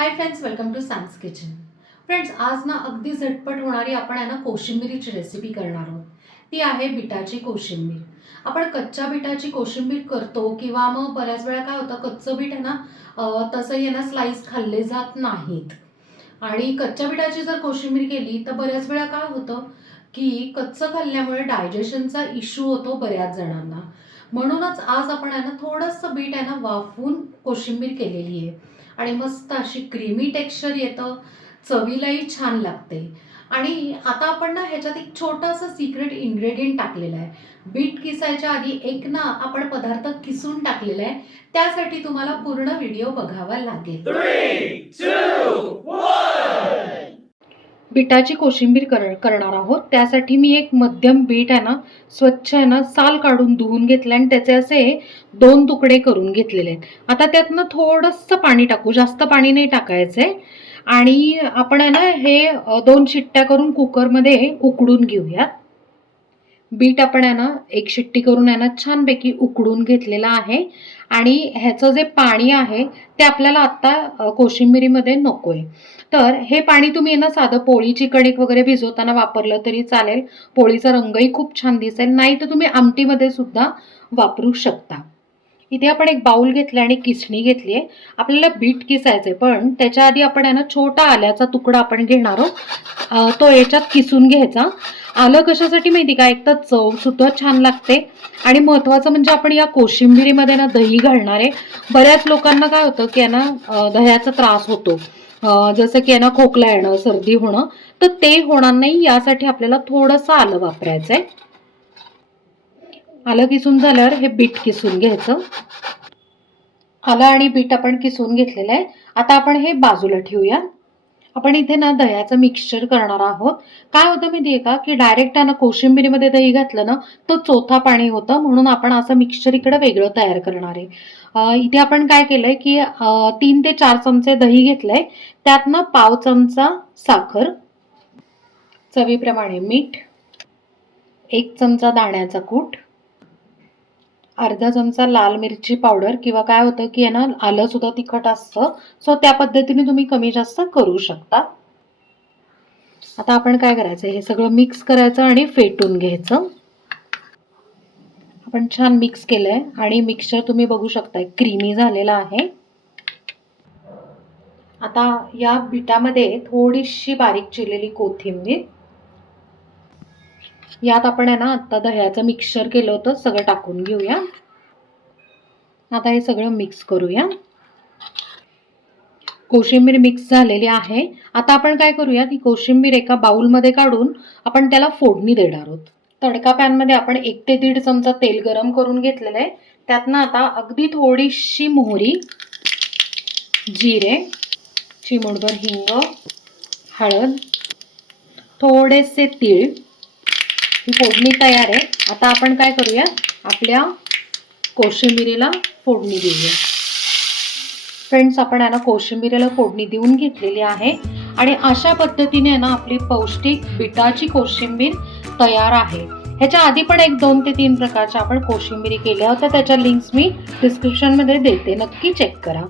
High friends, welcome to Sam's kitchen. Friends, आज ना अगदी झटपट होणारी आपण आहे ना कोशिंबिरीची रेसिपी करणार आहोत. ती आहे बिटाची कोशिंबीर. आपण कच्च्या बिटाची कोशिंबीर करतो किंवा मग बऱ्याच वेळा काय होतं, कच्चं बीट आहे ना तसंही आहे ना स्लाइस खाल्ले जात नाहीत. आणि कच्च्या बिटाची जर कोशिंबीर केली तर बऱ्याच वेळा काय होतं की कच्चं खाल्ल्यामुळे डायजेशनचा इश्यू होतो बऱ्याच जणांना. म्हणूनच आज आपण आहे ना थोडंसं बीट आहे ना वाफवून कोशिंबीर केलेली आहे आणि मस्त अशी क्रीमी टेक्स्चर येतं, चवीलाही छान लागते. आणि आता आपण ना ह्याच्यात एक छोटासा सिक्रेट इन्ग्रेडियंट टाकलेला आहे. बीट किसायच्या आधी एक ना आपण पदार्थ किसून टाकलेला आहे. त्यासाठी तुम्हाला पूर्ण व्हिडिओ बघावा लागेल. 3, 2, 1. बीटाची कोशिंबीर करणार आहोत. त्यासाठी मी एक मध्यम बीट आहे ना स्वच्छ आहे ना साल काढून धुवून घेतलं आणि त्याचे असे 2 तुकडे करून घेतलेले आहेत. आता त्यातनं थोडंसं पाणी टाकू, जास्त पाणी नाही टाकायचंय. आणि आपण आहे ना हे 2 शिट्ट्या करून कुकरमध्ये उकडून घेऊया. बीट आपण आहे ना एक शिट्टी करून आहे ना छानपैकी उकडून घेतलेला आहे. आणि ह्याचं जे पाणी आहे ते आपल्याला आता कोशिंबिरीमध्ये नकोय. तर हे पाणी तुम्ही आहे ना साधं पोळीची कणिक वगैरे भिजवताना वापरलं तरी चालेल. पोळीचा रंगही खूप छान दिसेल. नाही तर तुम्ही आमटीमध्ये सुद्धा वापरू शकता. इथे आपण एक बाउल घेतला आणि किसणी घेतली आहे. आपल्याला बीट किसायचंय, पण त्याच्या आधी आपण आहे ना छोटा आल्याचा तुकडा आपण घेणार आहोत. तो याच्यात किसून घ्यायचा. आलं कशासाठी माहिती का, एक तर चव सुद्धा छान लागते आणि महत्त्वाचं म्हणजे आपण या कोशिंबिरीमध्ये ना दही घालणार आहे. बऱ्याच लोकांना काय होतं की आहे ना दह्याचा त्रास होतो, जसं की आहे ना खोकला येणं, सर्दी होणं, तर ते होणार नाही यासाठी आपल्याला थोडंसं आलं वापरायचं आहे. आलं किसून झाल्यावर हे बीट किसून घ्यायचं. आलं आणि बीट आपण किसून घेतलेलं आहे. आता आपण हे बाजूला ठेवूया. आपण इथे ना दह्याचं मिक्सचर करणार आहोत. काय होतं माहिती आहे का, की डायरेक्ट आहे ना कोशिंबिरीमध्ये दही घातलं ना तो चोथा पाणी होतं, म्हणून आपण असं मिक्सचर इकडे वेगळं तयार करणार आहे. इथे आपण काय केलंय की 3 ते 4 चमचे दही घेतलंय. त्यात ना पाव चमचा साखर, चवीप्रमाणे मीठ, 1 चमचा दाण्याचा कूट, अर्धा चमचा लाल मिरची पावडर, किंवा काय होतं की आहे ना आलं सुद्धा तिखट असतं, सो त्या पद्धतीने तुम्ही कमी जास्त करू शकता. आता आपण काय करायचं, हे सगळं मिक्स करायचं आणि फेटून घ्यायचं. आपण छान मिक्स केलंय आणि मिक्सचर तुम्ही बघू शकताय क्रीमी झालेला आहे. आता या बीटामध्ये थोडीशी बारीक चिरलेली कोथिंबीर, यात आपण आहे ना आता दह्याचं मिक्सचर केलं होतं सगळं टाकून घेऊया. आता हे सगळं मिक्स करूया. कोशिंबीर मिक्स झालेली आहे. आता आपण काय करूया, ती कोशिंबीर एका बाउलमध्ये काढून आपण त्याला फोडणी देणार आहोत. तडका पॅनमध्ये आपण 1 ते 1.5 चमचा तेल गरम करून घेतलेलं आहे. त्यातनं आता अगदी थोडीशी मोहरी, जिरे, चिमूटभर हिंग, हळद, थोडेसे तीळ, ही फोडणी तयार आहे. आता आपण काय करूया, आपल्या कोशिंबिरीला फोडणी देऊया. फ्रेंड्स, आपण आहे ना कोशिंबिरीला फोडणी देऊन घेतलेली आहे आणि अशा पद्धतीने ना आपली पौष्टिक बिटाची कोशिंबीर तयार आहे. ह्याच्या आधी पण 2 ते 3 प्रकारच्या आपण कोशिंबिरी केल्या होत्या. त्याच्या लिंक्स मी डिस्क्रिप्शनमध्ये देते, नक्की चेक करा.